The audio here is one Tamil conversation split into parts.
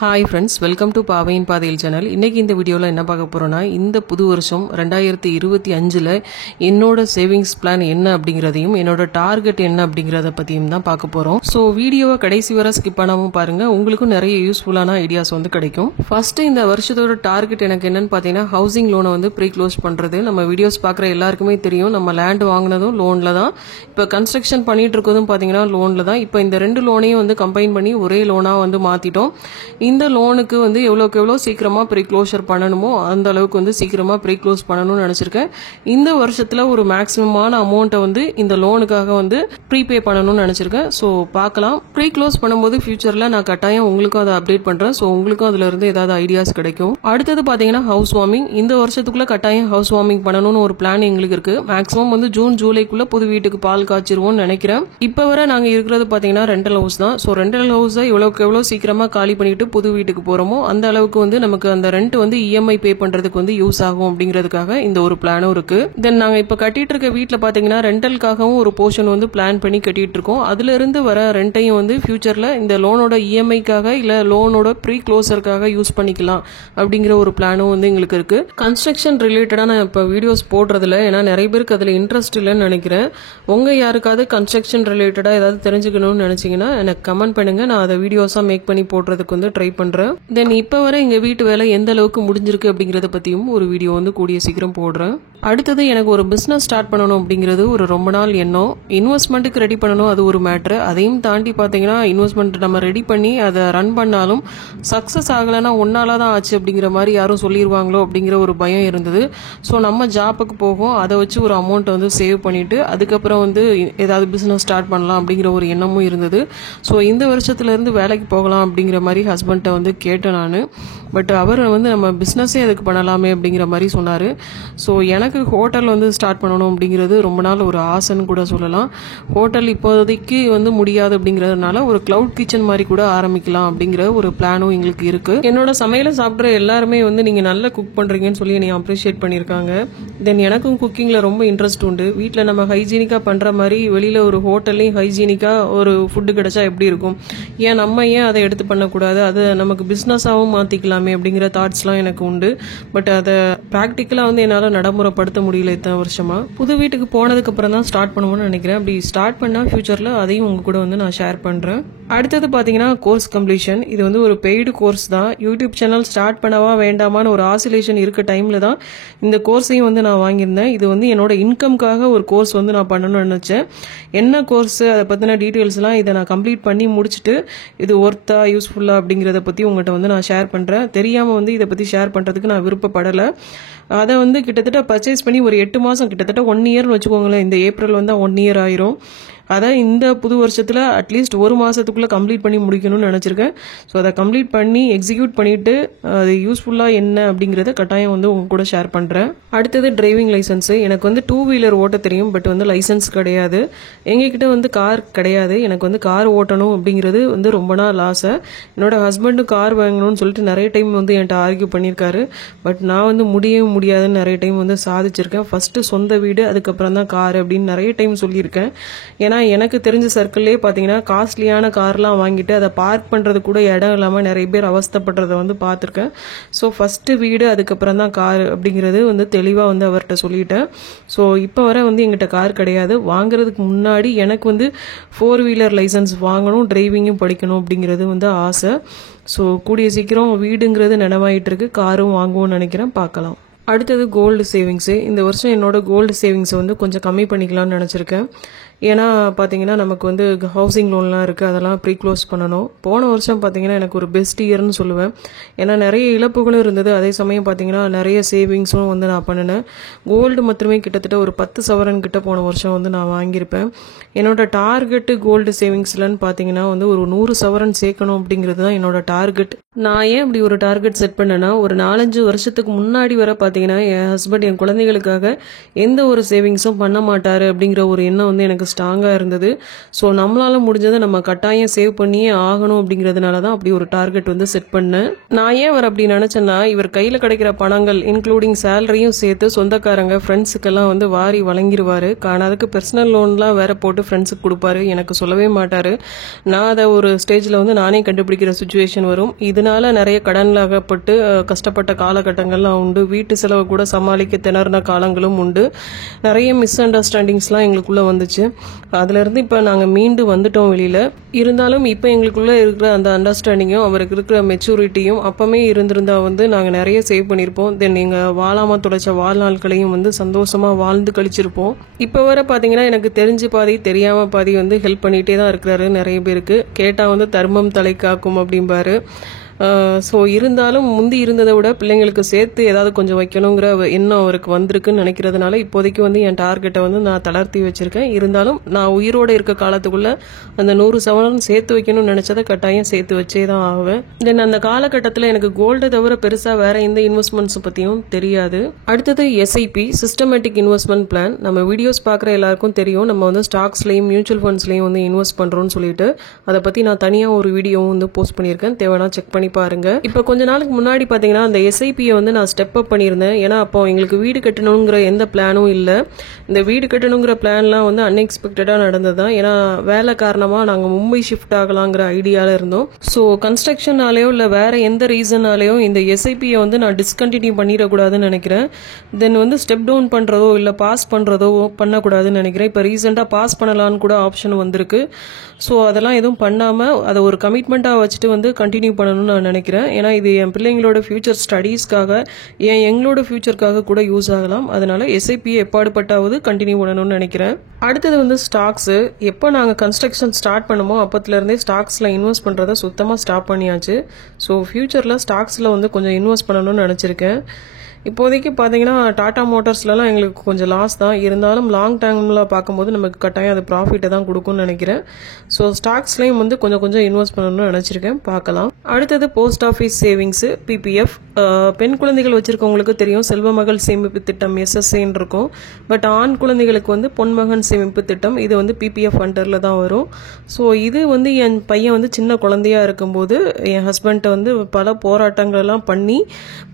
Hi friends, welcome to பாவையின் பாதையில் சேனல். இன்னைக்கு இந்த வீடியோல என்ன பார்க்க போறோம்னா, இந்த புது வருஷம் 2025ல என்னோட சேவிங்ஸ் பிளான் என்ன அப்படிங்கறதையும் என்னோட டார்கெட் என்ன அப்படிங்கறத பத்தியும் தான் பார்க்க போறோம். சோ வீடியோவை கடைசி வரை ஸ்கிப் பண்ணாம பாருங்க. உங்களுக்கு நிறைய யூஸ்ஃபுல்லான ஐடியாஸ் வந்து கிடைக்கும். ஃபர்ஸ்ட் இந்த வருஷத்தோட டார்கெட் எனக்கு என்னன்னு பாத்தீங்கன்னா, ஹவுசிங் லோனை வந்து ப்ரீ க்ளோஸ் பண்றது. நம்ம வீடியோஸ் பார்க்குற எல்லாருக்குமே தெரியும், நம்ம லேண்ட் வாங்குனதும் லோன்ல தான், இப்போ கன்ஸ்ட்ரக்ஷன் பண்ணிட்டு இருக்கதும் பாத்தீங்கன்னா லோன்ல தான். இப்போ இந்த ரெண்டு லோனையும் வந்து கம்பைன் பண்ணி ஒரே லோனா வந்து மாத்திட்டோம். இந்த லோனுக்கு வந்து எவ்வளவுக்கு எவ்வளவு சீக்கிரமா ப்ரீ க்ளோஷர் பண்ணணுமோ அந்த அளவுக்கு வந்து சீக்கிரமா ப்ரீ க்ளோஸ் பண்ணணும்னு நினைச்சிருக்கேன். இந்த வருஷத்துல ஒரு மேக்ஸிமமான அமௌண்ட்டை வந்து இந்த லோனுக்காக வந்து ப்ரீபே பண்ணணும்னு நினைச்சிருக்கேன். ஸோ பார்க்கலாம். ப்ரீ க்ளோஸ் பண்ணும்போது ஃபியூச்சர்ல நான் கட்டாயம் உங்களுக்கும் அதை அப்டேட் பண்றேன். ஸோ உங்களுக்கும் அதுல இருந்து ஏதாவது ஐடியாஸ் கிடைக்கும். அடுத்தது பாத்தீங்கன்னா ஹவுஸ் வார்மிங். இந்த வருஷத்துக்குள்ள கட்டாயம் ஹவுஸ் வார்மிங் பண்ணணும்னு ஒரு பிளான் எங்களுக்கு இருக்கு. மேக்ஸிமம் வந்து ஜூன் ஜூலைக்குள்ள புது வீட்டுக்கு பால் காய்ச்சிருவோம்னு நினைக்கிறேன். இப்ப வரை நாங்க இருக்கிறது பாத்தீங்கன்னா ரெண்டல் ஹவுஸ் தான். ஸோ ரெண்டல் ஹவுஸை எவ்வளவுக்கு எவ்வளவு சீக்கிரமா காலி பண்ணிட்டு புது வீட்டுக்கு போறோமோ அந்த அளவுக்கு வந்து நமக்கு அந்த ரெண்ட் வந்து இஎம்ஐ பே பண்றதுக்கு வந்து யூஸ் ஆகும் அப்படிங்கிறதுக்காக இந்த ஒரு பிளானும் இருக்கு. தென் நாங்க இப்ப கட்டிட்டு இருக்க வீட்டுல பாத்தீங்கன்னா ரெண்டலுக்காகவும் ஒரு போர்ஷன் வந்து பிளான் பண்ணி கட்டிட்டு இருக்கோம். அதுல இருந்து வர ரெண்டையும் வந்து ஃபியூச்சர்ல இந்த லோனோட இஎம்ஐக்காக இல்ல லோனோட ப்ரீ க்ளோசருக்காக யூஸ் பண்ணிக்கலாம் அப்படிங்கிற ஒரு பிளானும் வந்து எங்களுக்கு இருக்கு. கன்ஸ்ட்ரக்ஷன் ரிலேட்டடா நான் இப்ப வீடியோஸ் போடுறதுல ஏன்னா நிறைய பேருக்கு அதுல இன்ட்ரெஸ்ட் இல்லைன்னு நினைக்கிறேன். உங்க யாருக்காவது கன்ஸ்ட்ரக்ஷன் ரிலேட்டடா ஏதாவது தெரிஞ்சுக்கணும்னு நினைச்சீங்கன்னா எனக்கு கமெண்ட் பண்ணுங்க. நான் அதை வீடியோஸா மேக் பண்ணி போடுறதுக்கு வந்து ட்ரை பண்றேன். தென் இப்ப வரை எங்க வீட்டு வேலை எந்த அளவுக்கு முடிஞ்சிருக்கு அப்படிங்கறத பத்தியும் ஒரு வீடியோ வந்து கூடிய சீக்கிரம் போடுறேன். அடுத்தது எனக்கு ஒரு பிசினஸ் ஸ்டார்ட் பண்ணணும் அப்படிங்கிறது ஒரு ரொம்ப நாள் எண்ணம். இன்வெஸ்ட்மெண்ட்டுக்கு ரெடி பண்ணணும், அது ஒரு மேட்ரு. அதையும் தாண்டி பாத்தீங்கன்னா இன்வெஸ்ட்மெண்ட் நம்ம ரெடி பண்ணி அதை ரன் பண்ணாலும் சக்சஸ் ஆகலைன்னா ஒன்னால தான் ஆச்சு அப்படிங்கிற மாதிரி யாரும் சொல்லிடுவாங்களோ அப்படிங்கிற ஒரு பயம் இருந்தது. ஸோ நம்ம ஜாப்புக்கு போகும், அதை வச்சு ஒரு அமௌண்ட் வந்து சேவ் பண்ணிட்டு அதுக்கப்புறம் வந்து ஏதாவது பிசினஸ் ஸ்டார்ட் பண்ணலாம் அப்படிங்கிற ஒரு எண்ணமும் இருந்தது. ஸோ இந்த வருஷத்துல இருந்து வேலைக்கு போகலாம் அப்படிங்கிற மாதிரி ஹஸ்பண்ட்டை வந்து கேட்டேன் நான். பட் அவர் வந்து நம்ம பிஸ்னஸே அதுக்கு பண்ணலாமே அப்படிங்கிற மாதிரி சொன்னார். ஸோ எனக்கு ஹோட்டல் வந்து ஸ்டார்ட் பண்ணணும் அப்படிங்கிறது ரொம்ப நாள் ஒரு ஆசைன்னு கூட சொல்லலாம். ஹோட்டல் இப்போதைக்கு வந்து முடியாது அப்படிங்கிறதுனால ஒரு கிளவுட் கிச்சன் மாதிரி கூட ஆரம்பிக்கலாம் அப்படிங்கிற ஒரு பிளானும் எங்களுக்கு இருக்கு. என்னோட சமையலை சாப்பிட்ற எல்லாருமே வந்து நீங்க நல்லா குக் பண்றீங்கன்னு சொல்லி என்னை அப்ரிஷியேட் பண்ணியிருக்காங்க. தென் எனக்கும் குக்கிங்ல ரொம்ப இன்ட்ரெஸ்ட் உண்டு. வீட்டில் நம்ம ஹைஜீனிக்கா பண்ற மாதிரி வெளியில ஒரு ஹோட்டல்லையும் ஹைஜீனிக்கா ஒரு ஃபுட்டு கிடைச்சா எப்படி இருக்கும், ஏன் அதை எடுத்து பண்ணக்கூடாது, அது நமக்கு பிஸ்னஸாகவும் மாற்றிக்கலாமே அப்படிங்கிற தாட்ஸ்லாம் எனக்கு உண்டு. பட் அதை ப்ராக்டிக்கலாக வந்து என்னால் நடைமுறைப்படுத்த முடியல இத்தனை வருஷமா. புது வீட்டுக்கு போனதுக்கு அப்புறம் தான் ஸ்டார்ட் பண்ணுவோம்னு நினைக்கிறேன். அப்படி ஸ்டார்ட் பண்ணால் ஃபியூச்சரில் அதையும் உங்க கூட வந்து நான் ஷேர் பண்ணுறேன். அடுத்தது பார்த்தீங்கன்னா கோர்ஸ் கம்ப்ளீஷன். இது வந்து ஒரு பெய்டு கோர்ஸ் தான். யூடியூப் சேனல் ஸ்டார்ட் பண்ணவா வேண்டாமான்னு ஒரு ஆசிலேஷன் இருக்க டைமில் தான் இந்த கோர்ஸையும் வந்து நான் வாங்கியிருந்தேன். இது வந்து என்னோட இன்கம்காக ஒரு கோர்ஸ் வந்து நான் பண்ணணும்னு நினச்சேன். என்ன கோர்ஸ், அதை பற்றின டீட்டெயில்ஸ்லாம் இதை நான் கம்ப்ளீட் பண்ணி முடிச்சுட்டு இது ஒர்த்தா யூஸ்ஃபுல்லா அப்படிங்கிறத பற்றி உங்கள்கிட்ட வந்து நான் ஷேர் பண்ணுறேன். தெரியாமல் வந்து இதை பற்றி ஷேர் பண்ணுறதுக்கு நான் விருப்பப்படலை. அதை வந்து கிட்டத்தட்ட பர்ச்சேஸ் பண்ணி ஒரு 8 மாதம், கிட்டத்தட்ட 1 இயர்னு வச்சுக்கோங்களேன். இந்த ஏப்ரல் வந்து 1 இயர் ஆயிரும். அதை இந்த புது வருஷத்துல அட்லீஸ்ட் 1 மாசத்துக்குள்ள கம்ப்ளீட் பண்ணி முடிக்கணும்னு நினைச்சிருக்கேன். ஸோ அதை கம்ப்ளீட் பண்ணி எக்ஸிக்யூட் பண்ணிட்டு அது யூஸ்ஃபுல்லா என்ன அப்படிங்கறத கட்டாயம் வந்து உங்க கூட ஷேர் பண்றேன். அடுத்தது டிரைவிங் லைசன்ஸ். எனக்கு வந்து 2 வீலர் ஓட்ட தெரியும், பட் வந்து லைசன்ஸ் கிடையாது. எங்ககிட்ட வந்து கார் கிடையாது. எனக்கு வந்து கார் ஓட்டணும் அப்படிங்கிறது வந்து ரொம்ப நாள் ஆசை. என்னோட ஹஸ்பண்டும் கார் வாங்கணும்னு சொல்லிட்டு நிறைய டைம் வந்து என்கிட்ட ஆர்கியூ பண்ணியிருக்காரு. பட் நான் வந்து முடியாதுன்னு நிறைய டைம் வந்து சாதிச்சிருக்கேன். ஃபர்ஸ்ட் சொந்த வீடு, அதுக்கப்புறம் தான் கார் அப்படின்னு நிறைய டைம் சொல்லியிருக்கேன். ஏன்னா எனக்கு தெரிஞ்ச சர்க்கிள்லேயே பார்த்தீங்கன்னா காஸ்ட்லியான கார்லாம் வாங்கிட்டு அதை பார்க் பண்ணுறது கூட இடம் இல்லாமல் நிறைய பேர் அவஸ்தப்படுறத வந்து பார்த்துருக்கேன். ஸோ ஃபஸ்ட்டு வீடு, அதுக்கப்புறம் தான் கார் அப்படிங்கிறது வந்து தெளிவாக வந்து அவர்கிட்ட சொல்லிட்டேன். ஸோ இப்போ வர வந்து எங்கிட்ட கார் கிடையாது. வாங்குறதுக்கு முன்னாடி எனக்கு வந்து 4 வீலர் லைசன்ஸ் வாங்கணும், டிரைவிங்கும் படிக்கணும் அப்படிங்கிறது வந்து ஆசை. ஸோ கூடிய சீக்கிரம் வீடுங்கிறது நினைவாயிட்டு இருக்கு, காரும் வாங்குவோம்னு நினைக்கிறேன். பார்க்கலாம். அடுத்தது கோல்டு சேவிங்ஸு. இந்த வருஷம் என்னோட கோல்டு சேவிங்ஸை வந்து கொஞ்சம் கம்மி பண்ணிக்கலாம்னு நினச்சிருக்கேன். ஏன்னா பார்த்தீங்கன்னா நமக்கு வந்து ஹவுசிங் லோன்லாம் இருக்குது, அதெல்லாம் ப்ரீ க்ளோஸ் பண்ணணும். போன வருஷம் பார்த்தீங்கன்னா எனக்கு ஒரு பெஸ்ட் இயர்னு சொல்லுவேன். ஏன்னா நிறைய இழப்புகளும் இருந்தது, அதே சமயம் பார்த்தீங்கன்னா நிறைய சேவிங்ஸும் வந்து நான் பண்ணினேன். கோல்டு மட்டுமே கிட்டத்தட்ட ஒரு 10 சவரன் கிட்ட போன வருஷம் வந்து நான் வாங்கியிருப்பேன். என்னோட டார்கெட்டு கோல்டு சேவிங்ஸ்லன்னு பார்த்தீங்கன்னா வந்து ஒரு 100 சவரன் சேர்க்கணும் அப்படிங்கிறது தான் என்னோட டார்கெட். நான் ஏன் இப்படி ஒரு டார்கெட் செட் பண்ணேன்னா, ஒரு 4-5 வருஷத்துக்கு முன்னாடி வர பார்த்தீங்கன்னா என் ஹஸ்பண்ட் என் குழந்தைகளுக்காக எந்த ஒரு சேவிங்ஸும் பண்ண மாட்டாரு அப்படிங்கிற ஒரு எண்ணம் வந்து எனக்கு எனக்கு ஸ்ட்ராங்காக இருந்தது. ஸோ நம்மளால் முடிஞ்சதை நம்ம கட்டாயம் சேவ் பண்ணியே ஆகணும் அப்படிங்கிறதுனால தான் அப்படி ஒரு டார்கெட் வந்து செட் பண்ணேன். நான் ஏன் அவர் அப்படி நினச்சேன்னா, இவர் கையில் கிடைக்கிற பணங்கள் இன்க்ளூடிங் சேலரியும் சேர்த்து சொந்தக்காரங்க ஃப்ரெண்ட்ஸுக்கெல்லாம் வந்து வாரி வழங்கிடுவார். ஆனால் அதுக்கு பர்சனல் லோன்லாம் வேற போட்டு ஃப்ரெண்ட்ஸுக்கு கொடுப்பாரு. எனக்கு சொல்லவே மாட்டார். நான் அதை ஒரு ஸ்டேஜில் வந்து நானே கண்டுபிடிக்கிற சுச்சுவேஷன் வரும். இதனால நிறைய கடனில் அகப்பட்டு கஷ்டப்பட்ட காலகட்டங்கள்லாம் உண்டு. வீட்டு செலவை கூட சமாளிக்க திணறின காலங்களும் உண்டு. நிறைய மிஸ் அண்டர்ஸ்டாண்டிங்ஸ்லாம் எங்களுக்குள்ளே வந்துச்சு. அதுலேருந்து இப்போ நாங்கள் மீண்டு வந்துட்டோம் வெளியில். இருந்தாலும் இப்போ எங்களுக்குள்ளே இருக்கிற அந்த அண்டர்ஸ்டாண்டிங்கும் அவருக்கு இருக்கிற மெச்சூரிட்டியும் அப்போமே இருந்திருந்தால் வந்து நாங்கள் நிறைய சேவ் பண்ணியிருப்போம். தென் எங்கள் வாழாமல் தொலைச்ச வாழ்நாட்களையும் வந்து சந்தோஷமாக வாழ்ந்து கழிச்சிருப்போம். இப்போ வர பார்த்தீங்கன்னா எனக்கு தெரிஞ்சு பாதி தெரியாமல் பாதி வந்து ஹெல்ப் பண்ணிகிட்டே தான் இருக்கிறாரு. நிறைய பேருக்கு கேட்டால் வந்து தர்மம் தலை காக்கும் அப்படிம்பாரு. ஸோ இருந்தாலும் முந்தி இருந்ததை விட பிள்ளைங்களுக்கு சேர்த்து ஏதாவது கொஞ்சம் வைக்கணுங்கிற எண்ணம் அவருக்கு வந்திருக்குன்னு நினைக்கிறதுனால இப்போதைக்கு வந்து என் டார்கெட்டை வந்து நான் தளர்த்தி வச்சுருக்கேன். இருந்தாலும் நான் உயிரோடு இருக்க காலத்துக்குள்ளே அந்த 100 சவரன் சேர்த்து வைக்கணும்னு நினச்சதை கட்டாயம் சேர்த்து வச்சே தான் ஆவேன். தென் அந்த காலகட்டத்தில் எனக்கு கோல்டை தவிர பெருசாக வேறு எந்த இன்வெஸ்ட்மெண்ட்ஸை பற்றியும் தெரியாது. அடுத்தது எஸ்ஐபி சிஸ்டமேட்டிக் இன்வெஸ்ட்மெண்ட் பிளான். நம்ம வீடியோஸ் பார்க்குற எல்லாருக்கும் தெரியும், நம்ம வந்து ஸ்டாக்ஸ்லையும் மியூச்சுவல் ஃபண்ட்ஸ்லையும் வந்து இன்வெஸ்ட் பண்ணுறோன்னு சொல்லிட்டு அதை பற்றி நான் தனியாக ஒரு வீடியோவும் வந்து போஸ்ட் பண்ணியிருக்கேன். தேவைன்னா செக் பண்ணி பாருங்க. இப்போ கொஞ்ச நாளுக்கு முன்னாடி பாத்தீங்கன்னா அந்த எஸ்ஐபியை வந்து நான் ஸ்டெப் அப் பண்ணியிருந்தேன். ஏன்னா அப்போ எங்களுக்கு வீடு கட்டணுங்கிற எந்த பிளானும் இல்லை. இந்த வீடு கட்டணுங்கிற பிளான்லாம் வந்து அன்எக்ஸ்பெக்டடாக நடந்தது தான். ஏன்னா வேலை காரணமாக நாங்கள் மும்பை ஷிஃப்ட் ஆகலாங்கிற ஐடியாவில் இருந்தோம். ஸோ கன்ஸ்ட்ரக்ஷனாலேயோ இல்லை வேற எந்த ரீசனாலேயோ இந்த எஸ்ஐபியை வந்து நான் டிஸ்கண்டினியூ பண்ணிடக்கூடாதுன்னு நினைக்கிறேன். தென் வந்து ஸ்டெப் டவுன் பண்ணுறதோ இல்லை பாஸ் பண்ணுறதோ பண்ணக்கூடாதுன்னு நினைக்கிறேன். இப்போ ரீசெண்டாக பாஸ் பண்ணலான்னு கூட ஆப்ஷன் வந்திருக்கு. ஸோ அதெல்லாம் எதுவும் பண்ணாமல் அதை ஒரு கமிட்மெண்ட்டாக வச்சுட்டு வந்து கண்டினியூ பண்ணணும்னு நான் நினைக்கிறேன். ஏன்னா இது என் பிள்ளைங்களோட ஃபியூச்சர் ஸ்டடீஸ்க்காக எங்களோட ஃபியூச்சருக்காக கூட யூஸ் ஆகலாம். அதனால எஸ்ஐபியை எப்பாடுபட்டாவது கண்டினியூ பண்ணணும்னு நினைக்கிறேன். அடுத்தது வந்து ஸ்டாக்ஸு. எப்போ நாங்கள் கன்ஸ்ட்ரக்ஷன் ஸ்டார்ட் பண்ணுமோ அப்போத்துலேருந்தே ஸ்டாக்ஸில் இன்வெஸ்ட் பண்ணுறதை சுத்தமாக ஸ்டாப் பண்ணியாச்சு. ஸோ ஃபியூச்சரில் ஸ்டாக்ஸில் வந்து கொஞ்சம் இன்வெஸ்ட் பண்ணணும்னு நினச்சிருக்கேன். இப்போதைக்கு பார்த்தீங்கன்னா டாடா மோட்டார்ஸ்லாம் எங்களுக்கு கொஞ்சம் லாஸ் தான். இருந்தாலும் லாங் டேர்மில் பார்க்கும்போது நமக்கு கட்டாயம் அது ப்ராஃபிட்டை தான் கொடுக்கும்னு நினைக்கிறேன். ஸோ ஸ்டாக்ஸ்லையும் வந்து கொஞ்சம் இன்வெஸ்ட் பண்ணணும்னு நினச்சிருக்கேன். பார்க்கலாம். அடுத்தது போஸ்ட் ஆஃபீஸ் சேவிங்ஸு பிபிஎஃப். பெண் குழந்தைகள் வச்சுருக்கவங்களுக்கு தெரியும் செல்வ மகள் சேமிப்பு திட்டம் எஸ்எஸ்ஏன்னு இருக்கும். பட் ஆண் குழந்தைகளுக்கு வந்து பொன்மகன் சேமிப்பு திட்டம் இது வந்து பிபிஎஃப் அண்டரில் தான் வரும். ஸோ இது வந்து என் பையன் வந்து சின்ன குழந்தையா இருக்கும்போது என் ஹஸ்பண்ட்டை வந்து பல போராட்டங்கள்லாம் பண்ணி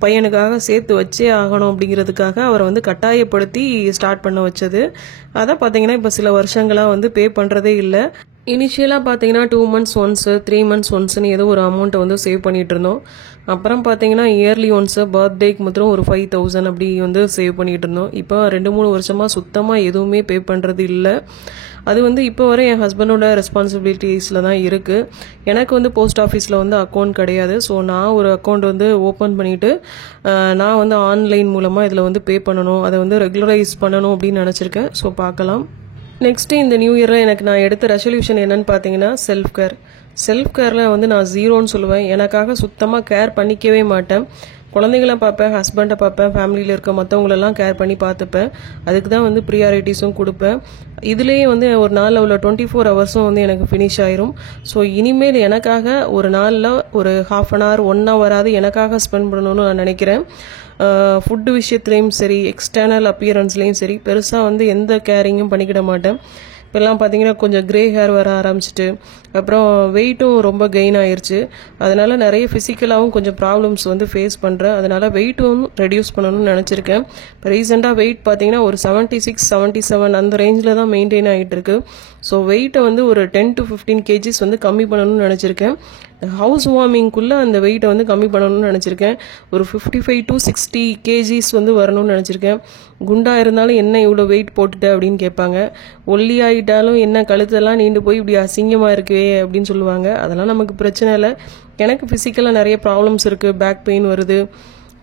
பையனுக்காக சேர்த்து வச்சு ஆகணும் அப்படிங்கிறதுக்காக அவரை வந்து கட்டாயப்படுத்தி ஸ்டார்ட் பண்ண வச்சது. அதை பார்த்தீங்கன்னா இப்போ சில வருஷங்களாக வந்து பே பண்ணுறதே இல்லை. இனிஷியலாக பார்த்தீங்கன்னா 2 months ஒன்ஸ் 3 months ஒன்ஸ்னு ஏதோ ஒரு அமௌண்ட்டை வந்து சேவ் பண்ணிட்டு இருந்தோம். அப்புறம் பார்த்தீங்கன்னா இயர்லி ஒன்ஸு பர்த்டேக்கு மாத்திரம் ஒரு 5,000 அப்படி வந்து சேவ் பண்ணிட்டு இருந்தோம். இப்போ 2-3 வருஷமாக சுத்தமாக எதுவுமே பே பண்ணுறது இல்லை. அது வந்து இப்போ வரை என் ஹஸ்பண்டோட ரெஸ்பான்சிபிலிட்டிஸில் தான் இருக்குது. எனக்கு வந்து போஸ்ட் ஆஃபீஸில் வந்து அக்கௌண்ட் கிடையாது. ஸோ நான் ஒரு அக்கௌண்ட் வந்து ஓப்பன் பண்ணிவிட்டு நான் வந்து ஆன்லைன் மூலமாக இதில் வந்து பே பண்ணணும், அதை வந்து ரெகுலரைஸ் பண்ணணும் அப்படின்னு நினச்சிருக்கேன். ஸோ பார்க்கலாம். நெக்ஸ்ட்டு இந்த நியூ இயரில் எனக்கு நான் எடுத்த ரெசல்யூஷன் என்னன்னு பார்த்தீங்கன்னா செல்ஃப் கேரில் வந்து நான் 0ன்னு சொல்லுவேன். எனக்காக சுத்தமாக கேர் பண்ணிக்கவே மாட்டேன். குழந்தைங்கள பார்ப்பேன், ஹஸ்பண்டை பார்ப்பேன், ஃபேமிலியில் இருக்க மற்றவங்களெல்லாம் கேர் பண்ணி பார்த்துப்பேன். அதுக்கு தான் வந்து ப்ரியாரிட்டிஸும் கொடுப்பேன். இதுலேயே வந்து ஒரு நாளில் உள்ள 24 ஹவர்ஸும் வந்து எனக்கு ஃபினிஷ் ஆயிரும். ஸோ இனிமேல் எனக்காக ஒரு நாளில் ஒரு 1/2 hour 1 hour எனக்காக ஸ்பெண்ட் பண்ணணும்னு நான் நினைக்கிறேன். ஃபுட்டு விஷயத்துலேயும் சரி, எக்ஸ்டர்னல் அப்பியரன்ஸ்லேயும் சரி பெருசாக வந்து எந்த கேரிங்கும் பண்ணிக்கிட மாட்டேன். இப்போல்லாம் பார்த்தீங்கன்னா கொஞ்சம் கிரே ஹேர் வர ஆரம்பிச்சிட்டு அப்புறம் வெயிட்டும் ரொம்ப கெயின் ஆயிடுச்சு. அதனால நிறைய ஃபிசிக்கலாகவும் கொஞ்சம் ப்ராப்ளம்ஸ் வந்து ஃபேஸ் பண்ணுறேன். அதனால வெயிட்டும் ரெடியூஸ் பண்ணணும்னு நினச்சிருக்கேன். இப்போ ரீசெண்டாக வெயிட் பார்த்தீங்கன்னா ஒரு 76, 77 அந்த ரேஞ்சில் தான் மெயின்டைன் ஆகிட்டு இருக்கு. ஸோ வெயிட்டை வந்து ஒரு 10 to 15 kgs வந்து கம்மி பண்ணணும்னு நினச்சிருக்கேன். ஹவுஸ் வார்மிங்குள்ளே அந்த வெயிட்டை வந்து கம்மி பண்ணணும்னு நினச்சிருக்கேன். ஒரு 55 to 60 kgs வந்து வரணும்னு நினச்சிருக்கேன். குண்டா இருந்தாலும் என்ன இவ்வளோ வெயிட் போட்டுட்ட அப்படின்னு கேட்பாங்க. ஒல்லி ஆகிட்டாலும் என்ன கழுத்தெல்லாம் நீண்டு போய் இப்படி அசிங்கமாக இருக்குவே அப்படின்னு சொல்லுவாங்க. அதெல்லாம் நமக்கு பிரச்சனை இல்லை. எனக்கு ஃபிசிக்கலாக நிறைய ப்ராப்ளம்ஸ் இருக்குது. பேக் பெயின் வருது,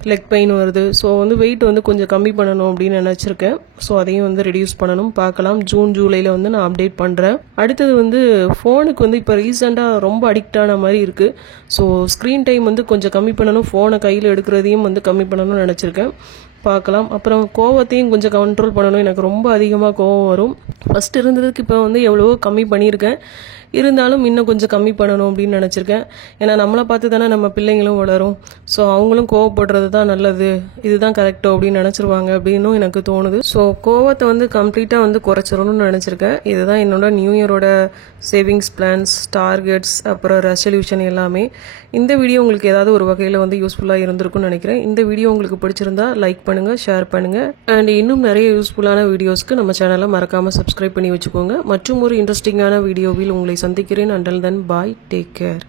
லெக் பெயின் வருது. ஸோ வந்து வெயிட் வந்து கொஞ்சம் கம்மி பண்ணணும் அப்படின்னு நினச்சிருக்கேன். ஸோ அதையும் வந்து ரெடியூஸ் பண்ணணும். பார்க்கலாம். ஜூன் ஜூலையில் வந்து நான் அப்டேட் பண்ணுறேன். அடுத்தது வந்து ஃபோனுக்கு வந்து இப்போ ரீசெண்டாக ரொம்ப அடிக்ட் ஆன மாதிரி இருக்குது. ஸோ ஸ்க்ரீன் டைம் வந்து கொஞ்சம் கம்மி பண்ணணும். ஃபோனை கையில் எடுக்கிறதையும் வந்து கம்மி பண்ணணும்னு நினச்சிருக்கேன். பார்க்கலாம். அப்புறம் கோவத்தையும் கொஞ்சம் கண்ட்ரோல் பண்ணணும். எனக்கு ரொம்ப அதிகமாக கோவம் வரும். ஃபஸ்ட் இருந்ததுக்கு இப்போ வந்து எவ்வளவோ கம்மி பண்ணியிருக்கேன். இருந்தாலும் இன்னும் கொஞ்சம் கம்மி பண்ணணும் அப்படின்னு நினச்சிருக்கேன். ஏன்னா நம்மளை பார்த்து தானே நம்ம பிள்ளைங்களும் வளரும். ஸோ அவங்களும் கோவப்படுறது தான் நல்லது, இதுதான் கரெக்டோ அப்படின்னு நினச்சிருவாங்க அப்படின்னும் எனக்கு தோணுது. ஸோ கோவத்தை வந்து கம்ப்ளீட்டாக வந்து குறைச்சிடணும்னு நினச்சிருக்கேன். இதுதான் என்னோட நியூ இயரோட சேவிங்ஸ் பிளான்ஸ், டார்கெட்ஸ், அப்புறம் ரெசல்யூஷன் எல்லாமே. இந்த வீடியோ உங்களுக்கு ஏதாவது ஒரு வகையில் வந்து யூஸ்ஃபுல்லாக இருந்திருக்கும்னு நினைக்கிறேன். இந்த வீடியோ உங்களுக்கு பிடிச்சிருந்தா லைக் பண்ணுங்கள், ஷேர் பண்ணுங்கள். அண்ட் இன்னும் நிறைய யூஸ்ஃபுல்லான வீடியோஸ்க்கு நம்ம சேனலை மறக்காமல் சப்ஸ்கிரைப் பண்ணி வச்சுக்கோங்க. மற்றும் ஒரு இன்ட்ரெஸ்டிங்கான வீடியோவில் உங்களை சந்திக்கிறேன். அண்டல் தென் பாய், டேக் கேர்.